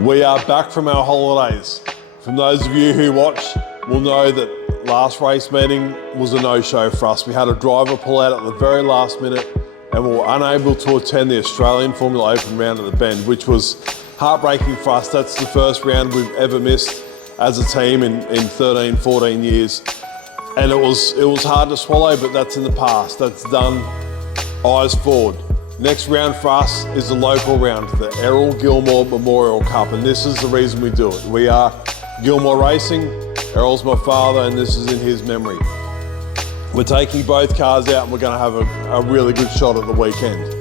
We are back from our holidays. From those of you who watched will know that last race meeting was a no-show for us. We had a driver pull out at the very last minute and we were unable to attend the Australian Formula Open round at the Bend, which was heartbreaking for us. That's the first round we've ever missed as a team in 13, 14 years. And it was hard to swallow, but that's in the past. That's done. Eyes forward. Next round for us is the local round, the Errol Gilmore Memorial Cup, and this is the reason we do it. We are Gilmore Racing, Errol's my father, and this is in his memory. We're taking both cars out and we're going to have a really good shot at the weekend.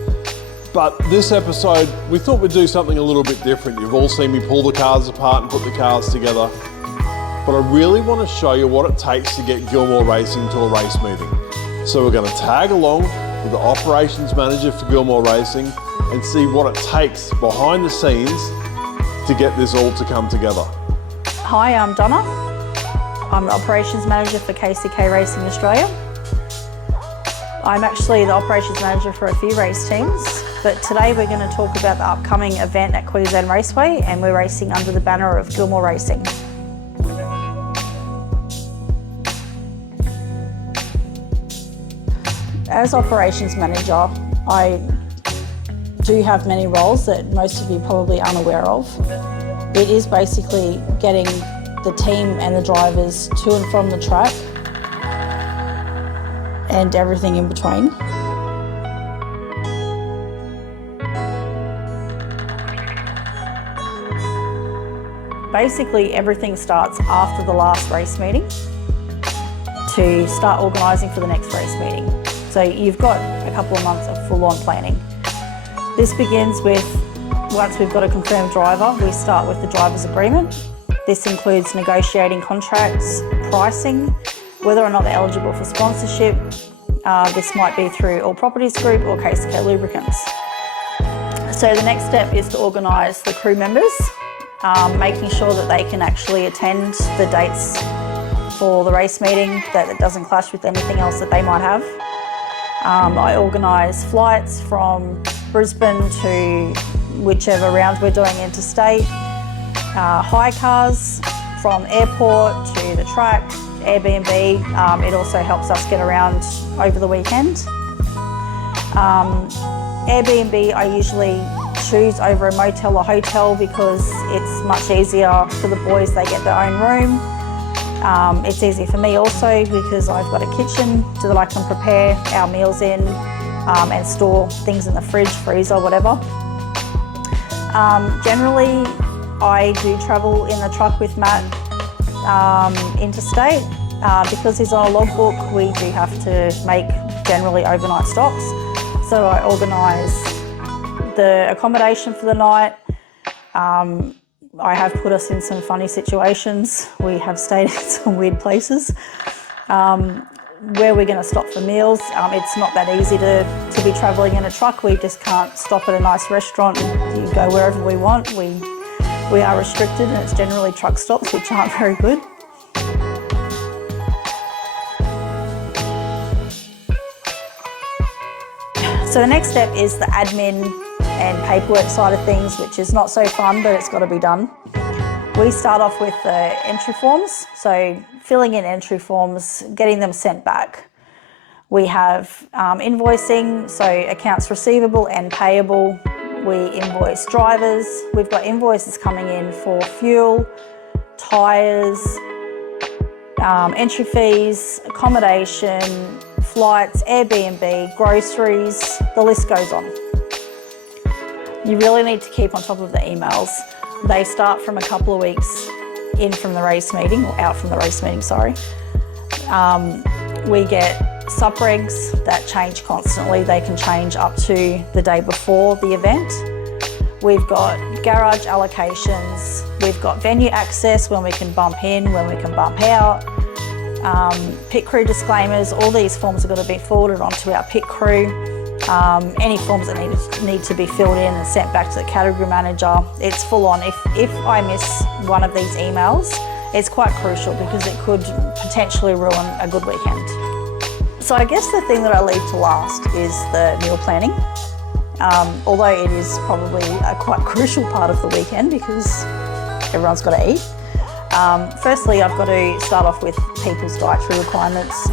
But this episode, we thought we'd do something a little bit different. You've all seen me pull the cars apart and put the cars together, but I really want to show you what it takes to get Gilmore Racing to a race meeting. So we're going to tag along with the operations manager for Gilmore Racing and see what it takes behind the scenes to get this all to come together. Hi, I'm Donna. I'm the operations manager for KCK Racing Australia. I'm actually the operations manager for a few race teams, but today we're going to talk about the upcoming event at Queensland Raceway, and we're racing under the banner of Gilmore Racing. As operations manager, I do have many roles that most of you probably aren't aware of. It is basically getting the team and the drivers to and from the track and everything in between. Basically, everything starts after the last race meeting to start organising for the next race meeting. So you've got a couple of months of full-on planning. This begins with, once we've got a confirmed driver, we start with the driver's agreement. This includes negotiating contracts, pricing, whether or not they're eligible for sponsorship. This might be through All Properties Group or KCK Lubricants. So the next step is to organise the crew members, making sure that they can actually attend the dates for the race meeting, that it doesn't clash with anything else that they might have. I organise flights from Brisbane to whichever round we're doing interstate, hire cars from airport to the track, Airbnb. It also helps us get around over the weekend. Airbnb I usually choose over a motel or hotel because it's much easier for the boys, they get their own room. It's easy for me also because I've got a kitchen so that I can prepare our meals in and store things in the fridge, freezer, whatever. Generally, I do travel in the truck with Matt interstate. Because he's on a logbook, we do have to make generally overnight stops. So I organise the accommodation for the night. I have put us in some funny situations. We have stayed in some weird places. Where we're going to stop for meals, it's not that easy to be travelling in a truck. We just can't stop at a nice restaurant and go wherever we want. We are restricted and it's generally truck stops, which aren't very good. So the next step is the admin and paperwork side of things, which is not so fun, but it's got to be done. We start off with the entry forms, so filling in entry forms, getting them sent back. We have invoicing, so accounts receivable and payable. We invoice drivers. We've got invoices coming in for fuel, tyres, entry fees, accommodation, flights, Airbnb, groceries, the list goes on. You really need to keep on top of the emails. They start from a couple of weeks in from the race meeting, or out from the race meeting, sorry. We get subregs that change constantly. They can change up to the day before the event. We've got garage allocations. We've got venue access, when we can bump in, when we can bump out. Pit crew disclaimers, all these forms are going to be forwarded onto our pit crew. Any forms that need to be filled in and sent back to the category manager. It's full on. If I miss one of these emails, it's quite crucial because it could potentially ruin a good weekend. So I guess the thing that I leave to last is the meal planning. although it is probably a quite crucial part of the weekend because everyone's got to eat. Firstly, I've got to start off with people's dietary requirements.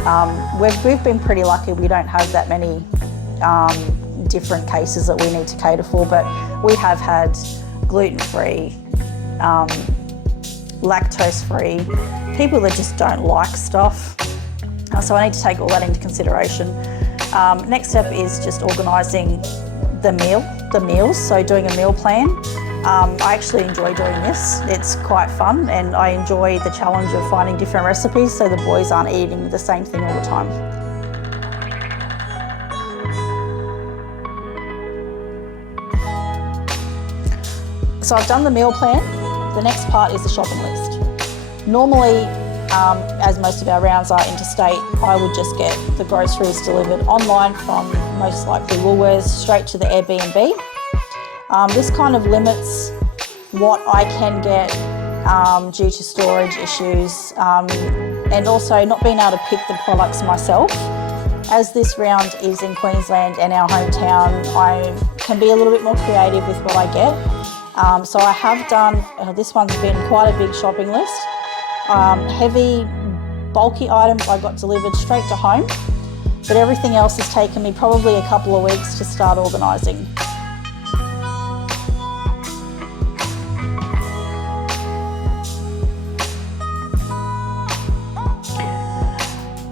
We've been pretty lucky. We don't have that many different cases that we need to cater for, but we have had gluten-free, lactose-free, people that just don't like stuff. So I need to take all that into consideration. Next step is just organising the meals, so doing a meal plan. I actually enjoy doing this. It's quite fun and I enjoy the challenge of finding different recipes so the boys aren't eating the same thing all the time. So I've done the meal plan. The next part is the shopping list. Normally, as most of our rounds are interstate, I would just get the groceries delivered online from most likely Woolworths straight to the Airbnb. This kind of limits what I can get due to storage issues and also not being able to pick the products myself. As this round is in Queensland and our hometown, I can be a little bit more creative with what I get. So I have done, this one's been quite a big shopping list. Heavy, bulky items I got delivered straight to home, but everything else has taken me probably a couple of weeks to start organising.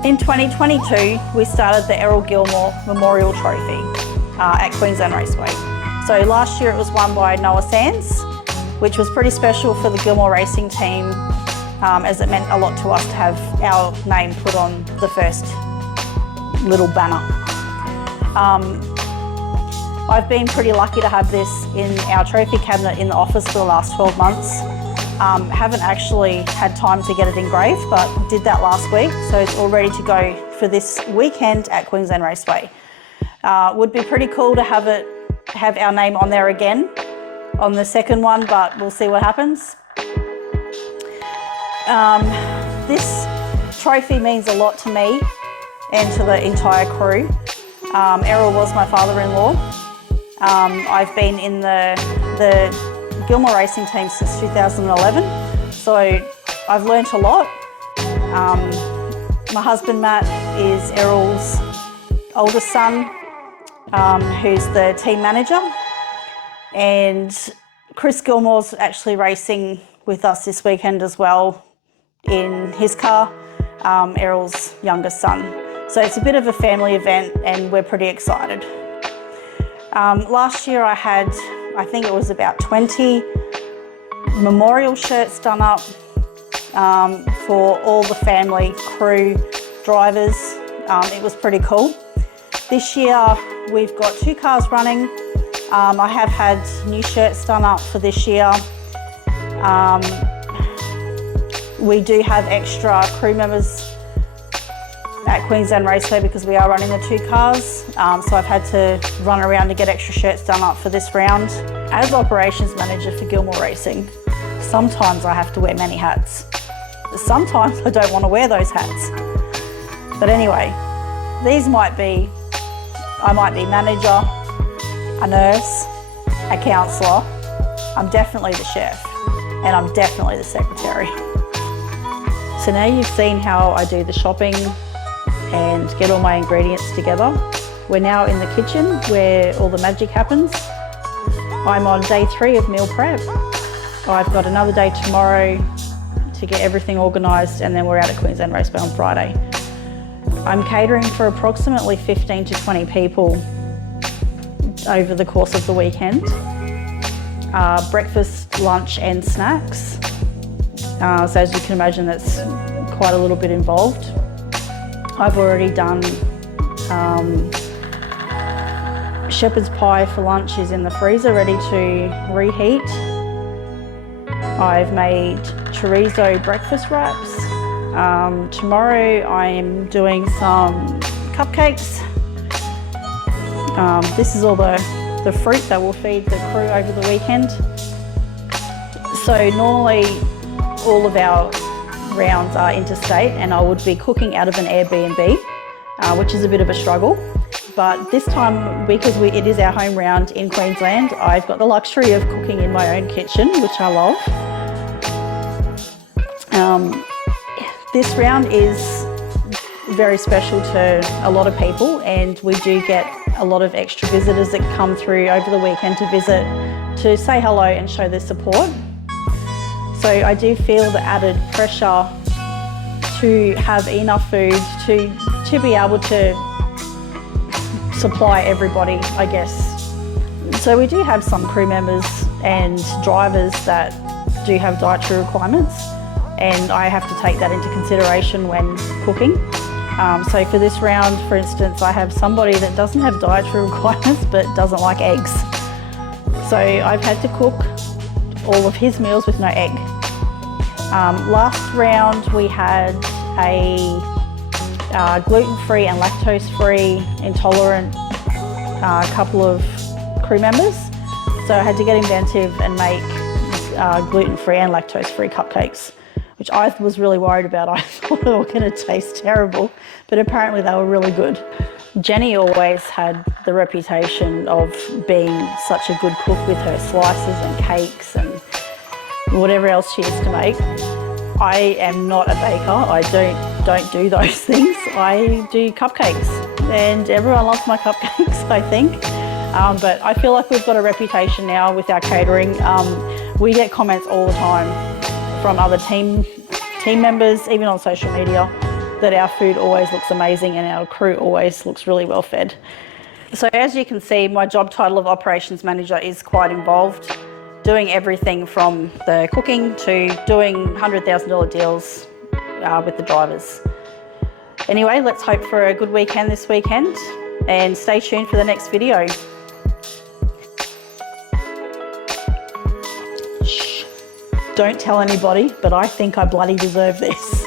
In 2022, we started the Errol Gilmore Memorial Trophy at Queensland Raceway. So last year it was won by Noah Sands, which was pretty special for the Gilmore racing team as it meant a lot to us to have our name put on the first little banner. I've been pretty lucky to have this in our trophy cabinet in the office for the last 12 months. Haven't actually had time to get it engraved, but did that last week, so it's all ready to go for this weekend at Queensland Raceway. Would be pretty cool to have our name on there again on the second one, but we'll see what happens. This trophy means a lot to me and to the entire crew. Errol was my father-in-law. I've been in the Gilmore racing team since 2011, so I've learnt a lot. My husband Matt is Errol's oldest son, who's the team manager, and Chris Gilmore's actually racing with us this weekend as well in his car, Errol's youngest son. So it's a bit of a family event and we're pretty excited. Last year I had, I think it was about 20 memorial shirts done up for all the family, crew, drivers. It was pretty cool. This year we've got 2 cars running. I have had new shirts done up for this year. We do have extra crew members at Queensland Raceway because we are running the 2 cars. So I've had to run around to get extra shirts done up for this round. As operations manager for Gilmore Racing, sometimes I have to wear many hats. Sometimes I don't want to wear those hats. But anyway, these might be, I might be manager, a nurse, a counsellor. I'm definitely the chef and I'm definitely the secretary. So now you've seen how I do the shopping and get all my ingredients together. We're now in the kitchen where all the magic happens. I'm on day 3 of meal prep. I've got another day tomorrow to get everything organised and then we're out at Queensland Raceway on Friday. I'm catering for approximately 15 to 20 people over the course of the weekend. Breakfast, lunch and snacks. So as you can imagine, that's quite a little bit involved. I've already done shepherd's pie for lunch is in the freezer, ready to reheat. I've made chorizo breakfast wraps. Tomorrow I am doing some cupcakes. This is all the fruit that will feed the crew over the weekend. So normally all of our rounds are interstate and I would be cooking out of an Airbnb, which is a bit of a struggle. but this time, because it is our home round in Queensland, I've got the luxury of cooking in my own kitchen, which I love. This round is very special to a lot of people, and we do get a lot of extra visitors that come through over the weekend to visit, to say hello and show their support. So I do feel the added pressure to have enough food to be able to supply everybody, I guess. So we do have some crew members and drivers that do have dietary requirements, and I have to take that into consideration when cooking. So for this round, for instance, I have somebody that doesn't have dietary requirements but doesn't like eggs. So I've had to cook all of his meals with no egg. Last round we had a gluten-free and lactose-free intolerant couple of crew members. So I had to get inventive and make gluten-free and lactose-free cupcakes, which I was really worried about. I thought they were going to taste terrible, but apparently they were really good. Jenny always had the reputation of being such a good cook with her slices and cakes and whatever else she used to make. I am not a baker. I don't do those things. I do cupcakes, and everyone loves my cupcakes, I think. But I feel like we've got a reputation now with our catering. We get comments all the time from other team members, even on social media, that our food always looks amazing and our crew always looks really well fed. So as you can see, my job title of operations manager is quite involved, doing everything from the cooking to doing $100,000 deals with the drivers. Anyway, let's hope for a good weekend this weekend, and stay tuned for the next video. Shh. Don't tell anybody, but I think I bloody deserve this.